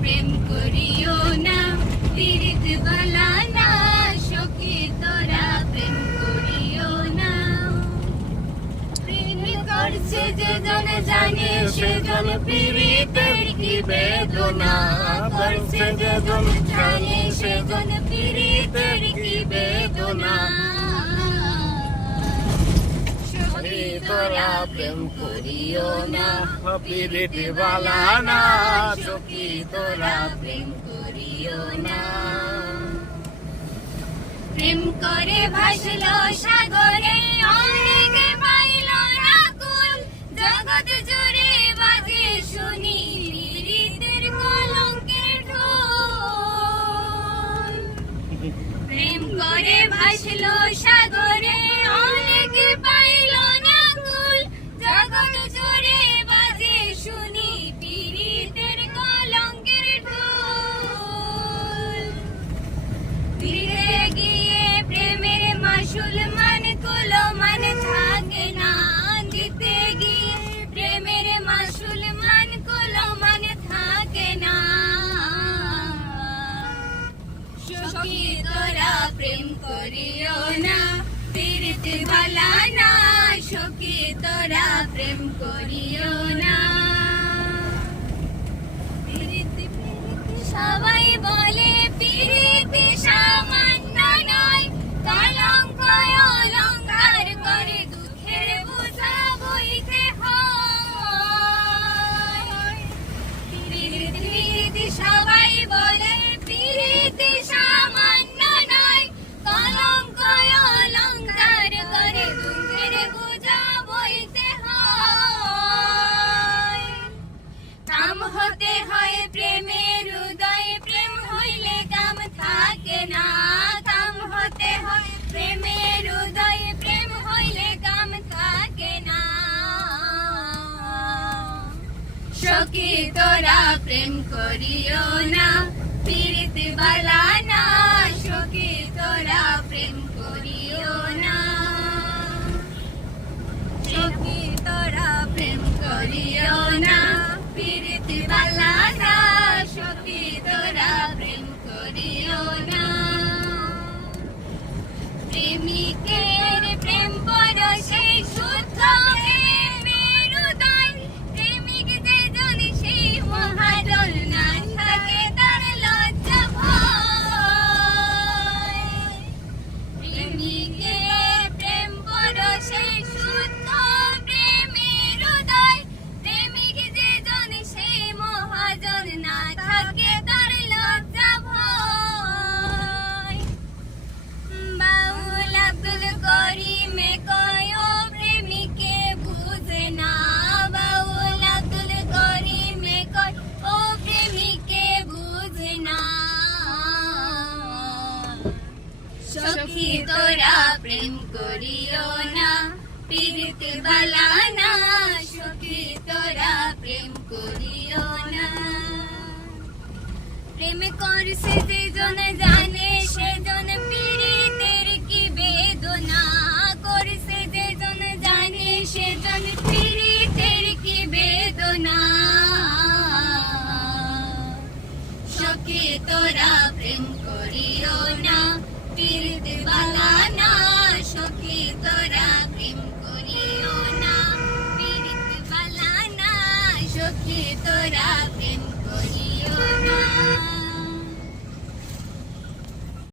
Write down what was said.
প্রেম করিও না, পীড়িত বালা না, সখী তোরা প্রেম করিও না। প্রেম করছে যে জন জানে সেজন পীড়িতের কি বেদনা, করছে যে জন জানে সেজন পীড়িতের কি বেদনা। সখী তোরা প্রেম করিও না, পীড়িত বালা না, সখী তোরা প্রেম করিও না। প্রেম করে ভাসল সাগরে অনেক পাইল না কুল, জগৎ জুড়ে বাজে শুনি পীড়িতের কলঙ্কের ঢোল। প্রেম করে ভাসল সাগরে অনেক পাইল না কুল, জগৎ জুড়ে বাজে শুনি পীড়িতের কলঙ্কের ঢোল। ফিরে গিয়ে প্রেমের মাসুল মান কুলো মান থাকে না, দিতে গিয়ে প্রেমের মাসুল মান কুলো মান থাকে না। সখী তোরা প্রেম করিও না, পীড়িত ভালা না, সখী তোরা প্রেম করিও না। সবাই বলে পীড়িত সামান্য নয়, কলঙ্ক অলঙ্কার করে দুঃখের বোঝা বইতে হয়। পীড়িত সবাই বলে পীড়িত সামান্য নয়, কলঙ্ক অলঙ্কার করে দুঃখের বোঝা বইতে হয়। কাম হতে হয় প্রেমের হৃদয়ে, প্রেম হইলে কাম থাকে না। কাম হতে হয় প্রেমের হৃদয়ে, প্রেম হইলে কাম থাকে না। সখী তোরা প্রেম করিও না, পীড়িত বালা না, সখী তোরা প্রেম করিও না। সখী তোরা প্রেম করিও না, পীড়িত বালা না, সখী তোরা প্রেম করিও না। প্রেমিকের প্রেম পরশে শুদ্ধ প্রেমের উদয়, প্রেমিক যে জন সেই মহাজন না থাকে তার লজ্জা ভয়। প্রেমিকের প্রেম পরশে শুদ্ধ প্রেমের উদয়, প্রেমিক যে জন সেই মহাজন না থাকে তার লজ্জা ভয়। বাউল আব্দুল করিমে কয় ও প্রেমিকে বুঝে না, বাউল আব্দুল করিমে কয় ও প্রেমিকে বুঝে না। সখী তোরা প্রেম করিও না, পীড়িত বালা না, সখী তোরা প্রেম করিও না। প্রেম করছে যে জন জানে সেজন পীড়িতের কি বেদনা, করছে যে জন জানে সেজন পীড়িতের কি বেদনা। সখী তোরা প্রেম করিও না, পীড়িত বালা না, সখী তোরা প্রেম করিও না, পীড়িত বালা না, সখী তোরা